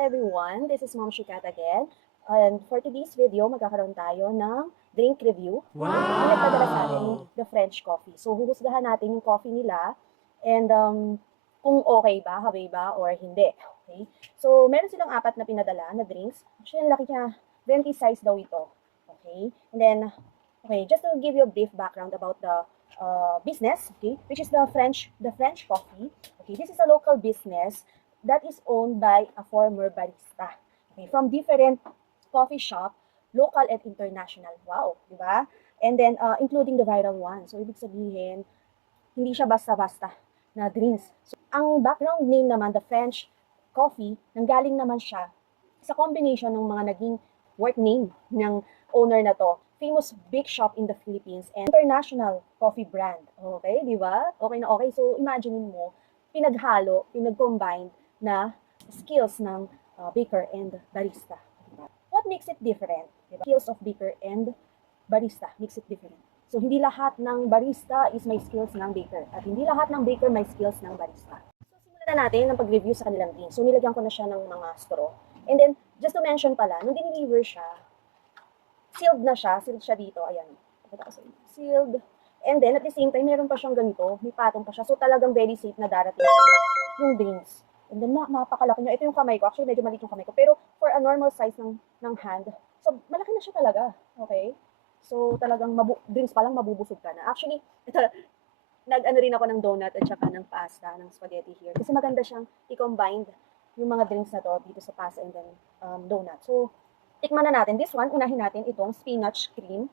everyone, this is Mom Shikat again. And for today's video, magkakaroon tayo ng drink review. Wow! Ang nagpadala sa atin, the French coffee. So, huhusgahan natin yung coffee nila and kung okay ba, haway ba, or hindi. Okay? So, meron silang 4 na pinadala na drinks. Actually, ang laki niya, 20 size daw ito. Okay? And then, okay, just to give you a brief background about the business, okay, which is the French coffee. Okay, this is a local business that is owned by a former barista. Okay, from different coffee shop, local and international. Wow, di ba? And then, including the viral one. So, ibig sabihin, hindi siya basta-basta na drinks. So, ang background name naman, the French coffee, nanggaling naman siya sa combination ng mga naging work name ng owner na to. Famous big shop in the Philippines and international coffee brand. Okay, di ba? Okay na okay. So, imagine mo, pinaghalo, pinag-combine na skills ng baker and barista. Diba? What makes it different? Diba? Skills of baker and barista makes it different. So, hindi lahat ng barista is may skills ng baker. At hindi lahat ng baker may skills ng barista. So, simulan na natin ang pag-review sa kanilang drinks. So, nilagyan ko na siya ng mga straw. And then, just to mention pala, nung dineliver siya, sealed siya dito. Ayan. Sealed. And then, at the same time, meron pa siyang ganito. May patong pa siya. So, talagang very safe na darating yung drinks. And then, napakalaki niya. Ito yung kamay ko. Actually, medyo maliit yung kamay ko. Pero, for a normal size ng hand, so, malaki na siya talaga. Okay? So, talagang drinks pa lang, mabubusog ka na. Actually, ito, nag-ano rin ako ng donut at saka ng pasta, ng spaghetti here. Kasi maganda siyang i-combine yung mga drinks na to dito sa pasta and then donut. So, tikman na natin. This one, unahin natin itong spinach cream.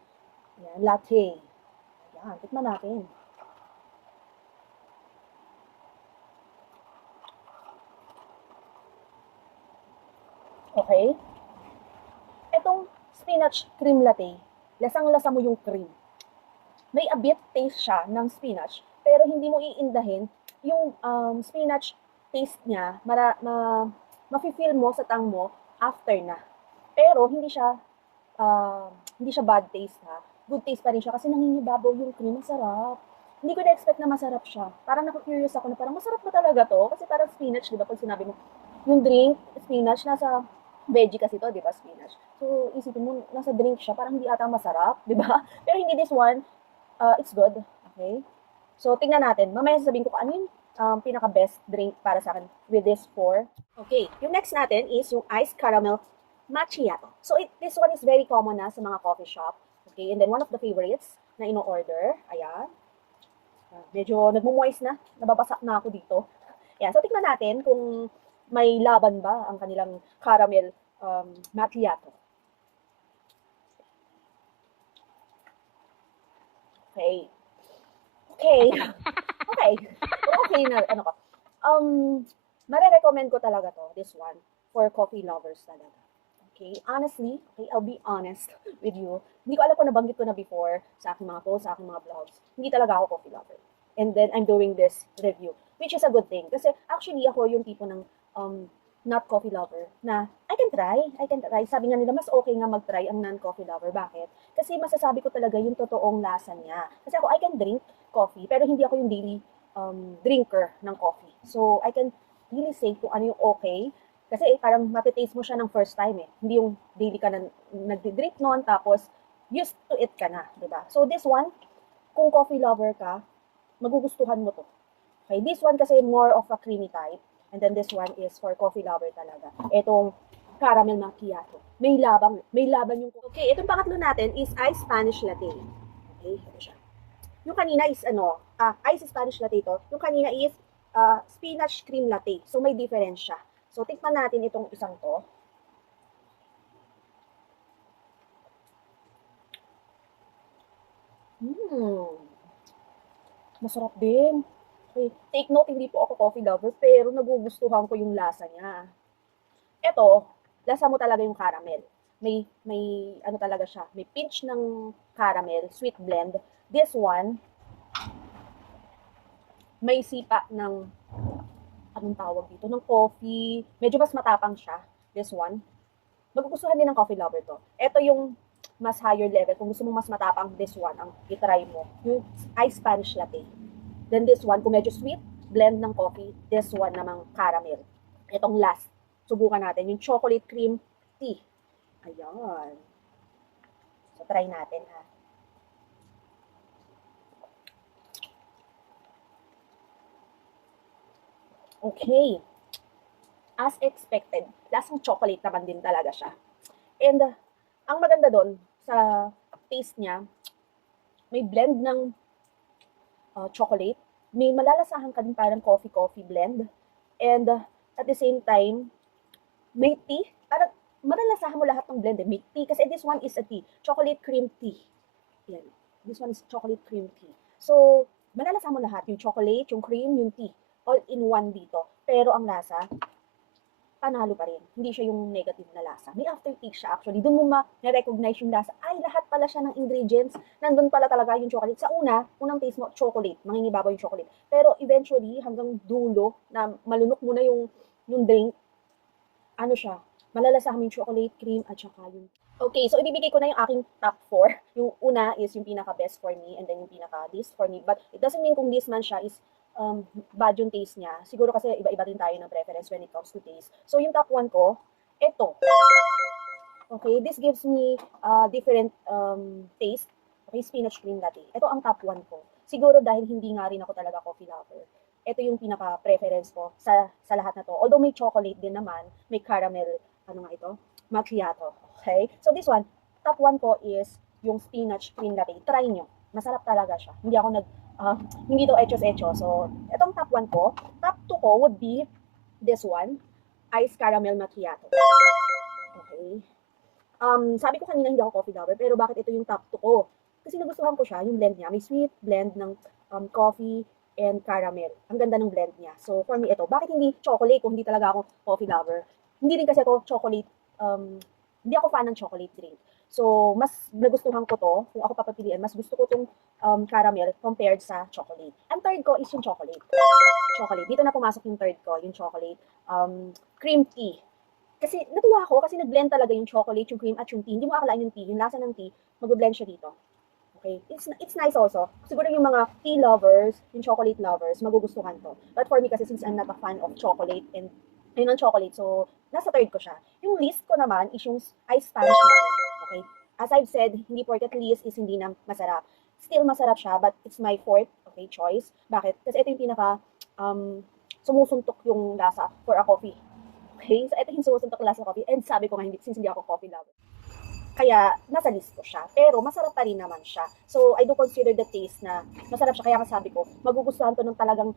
Ayan, latte. Ayan, tikman natin. Okay? Itong spinach cream latte, lasang-lasa mo yung cream. May a bit taste siya ng spinach, pero hindi mo iindahin yung spinach taste niya, mafe-feel mo sa tang mo after na. Pero hindi siya bad taste ha. Good taste pa rin siya kasi nangingibabaw yung cream, masarap. Hindi ko na-expect na masarap siya. Parang naku-curious ako na parang masarap ba talaga to? Kasi parang spinach, di ba? Pag sinabi mo, yung drink, spinach, nasa veggie kasi to, di ba, spinach. So, isipin mo, nasa drink siya, parang hindi ata masarap, di ba? Pero hindi, this one, it's good, okay? So, tingnan natin. Mamaya sasabihin ko kung ano yung pinaka-best drink para sa akin with this 4. Okay, yung next natin is yung iced caramel macchiato. So, this one is very common na sa mga coffee shop. Okay, and then one of the favorites na ino-order, ayan. Medyo nagmo-moist na, nababasa na ako dito. Ayan, so tingnan natin kung may laban ba ang kanilang caramel macchiato. Okay. Okay. Okay. Okay na, ano ko. Mare-recommend ko talaga to, this one, for coffee lovers talaga. Okay, honestly, okay, I'll be honest with you. Hindi ko alam kung nabanggit ko na before sa aking mga posts, sa aking mga vlogs. Hindi talaga ako coffee lover. And then, I'm doing this review, which is a good thing. Kasi, actually, ako yung tipo ng not coffee lover na I can try. Sabi nga nila, mas okay nga mag-try ang non-coffee lover. Bakit? Kasi masasabi ko talaga yung totoong lasa niya. Kasi ako, I can drink coffee, pero hindi ako yung daily drinker ng coffee. So, I can really say kung ano yung okay. Kasi parang matitaste mo siya ng first time eh. Hindi yung daily ka na nagdi-drink noon, tapos used to it ka na, di ba? So, this one, kung coffee lover ka, magugustuhan mo to. Okay, this one kasi more of a creamy type. And then this one is for coffee lover talaga. Itong caramel macchiato. May laban yung... Okay, itong pangatlo natin is iced Spanish latte. Okay, ito siya. Yung kanina is iced Spanish latte ito. Yung kanina is spinach cream latte. So may difference siya. So tikman natin itong isang to. Masarap din. Okay. Take note, hindi po ako coffee lover, pero nagugustuhan ko yung lasa niya. Ito, lasa mo talaga yung caramel. May ano talaga siya, may pinch ng caramel, sweet blend. This one, may sipa ng, anong tawag dito, ng coffee. Medyo mas matapang siya, this one. Magugustuhan din ng coffee lover to. Ito yung mas higher level. Kung gusto mong mas matapang, this one, ang itry mo. Yung iced Spanish latte. Then this one, kung medyo sweet, blend ng coffee. This one namang caramel. Itong last. subukan natin yung chocolate cream tea. Ayan. So, try natin ha. Okay. As expected, lasang chocolate naman din talaga siya. And ang maganda doon sa taste niya, may blend ng chocolate. May malalasahan ka din parang coffee-coffee blend. And at the same time, may tea. Parang malalasahan mo lahat ng blend eh. May tea. Kasi this one is a tea. Chocolate cream tea. Yan. This one is chocolate cream tea. So, malalasahan mo lahat. Yung chocolate, yung cream, yung tea. All in one dito. Pero ang lasa, panalo pa rin. Hindi siya yung negative na lasa. May aftertaste siya actually. Doon mo ma-recognize yung lasa. Ay, lahat pala siya ng ingredients. Nandun pala talaga yung chocolate. Sa unang taste mo, chocolate. Mangingibabaw yung chocolate. Pero eventually, hanggang dulo, na malunok mo na yung drink, ano siya, malalasahan mo yung chocolate cream at saka yung... Okay, so ibibigay ko na yung aking top 4. Yung una is yung pinaka-best for me and then yung pinaka-least for me. But it doesn't mean kung least man siya is bad yung taste niya. Siguro kasi iba-iba din tayo ng preference when it comes to taste. So yung top 1 ko, ito. Okay, this gives me different taste. Okay, spinach cream latte. Ito ang top 1 ko. Siguro dahil hindi nga rin ako talaga coffee lover. Ito yung pinaka-preference ko sa lahat na to. Although may chocolate din naman, may caramel, ano nga ito? Macchiato. Okay? So this one, top 1 ko is yung spinach cream latte. Try nyo. Masarap talaga siya. Hindi ako hindi to echos-echo. So, itong top 1 ko. Top 2 ko would be this one, iced caramel macchiato. Okay. Sabi ko kanina hindi ako coffee lover, pero bakit ito yung top 2 ko? Kasi nagustuhan ko siya, yung blend niya. May sweet blend ng coffee and caramel. Ang ganda ng blend niya. So, for me, ito. Bakit hindi chocolate kung hindi talaga ako coffee lover? Hindi rin kasi ako chocolate, hindi ako fan ng chocolate drink. So, mas nagustuhan ko to, kung ako papapiliin, mas gusto ko tong caramel compared sa chocolate. Ang third ko is yung chocolate. Chocolate. Dito na pumasok yung third ko, yung chocolate. Cream tea. Kasi natuwa ako kasi nag-blend talaga yung chocolate, yung cream at yung tea. Hindi mo akalain yung tea, yung lasa ng tea, mag-blend siya dito. Okay? It's nice also. Siguro yung mga tea lovers, yung chocolate lovers, magugustuhan to. But for me kasi since I'm not a fan of chocolate and ayun ang chocolate, so nasa third ko siya. Yung least ko naman is yung iced Spanish latte. Okay? As I've said, hindi porket least is hindi na masarap. Still masarap siya, but it's my fourth, okay, choice. Bakit? Kasi ito yung pinaka sumusuntok yung lasa for a coffee. Okay? So ito yung sumusuntok yung lasa ng coffee. And sabi ko nga, since hindi ako coffee lover. Kaya, nasa list ko siya. Pero, masarap pa rin naman siya. So, I do consider the taste na masarap siya. Kaya sabi ko, magugustuhan to ng talagang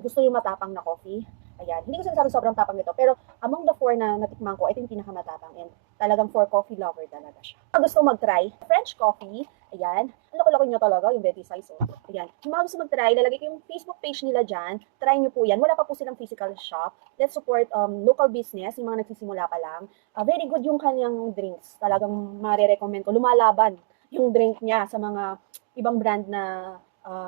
gusto yung matapang na coffee. Ayan. Hindi ko sinasabi sobrang tapang nito. Pero, among the 4 na natikman ko, ito yung pinakamatapang. And talagang for coffee lover talaga siya. Kung gusto mag-try, French coffee, ayan. Ang loko-loko nyo talaga, yung Betty size. Oh. Ayan. Kung mga gusto mag-try, lalagay ko yung Facebook page nila dyan. Try nyo po yan. Wala pa po silang physical shop. Let's support local business, yung mga nagsisimula pa lang. Very good yung kanyang drinks. Talagang marirecommend ko. Lumalaban yung drink niya sa mga ibang brand na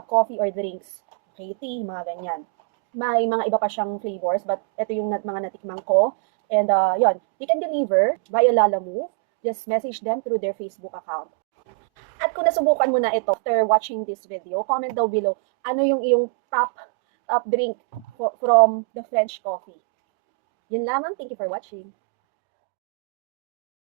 coffee or drinks. Okay, tea, mga ganyan. May mga iba pa siyang flavors, but ito yung mga natikman ko. And yun, they can deliver via Lalamove. Just message them through their Facebook account. At kung nasubukan mo na ito after watching this video, comment down below ano yung iyong top drink from the French coffee. Yun lamang. Thank you for watching.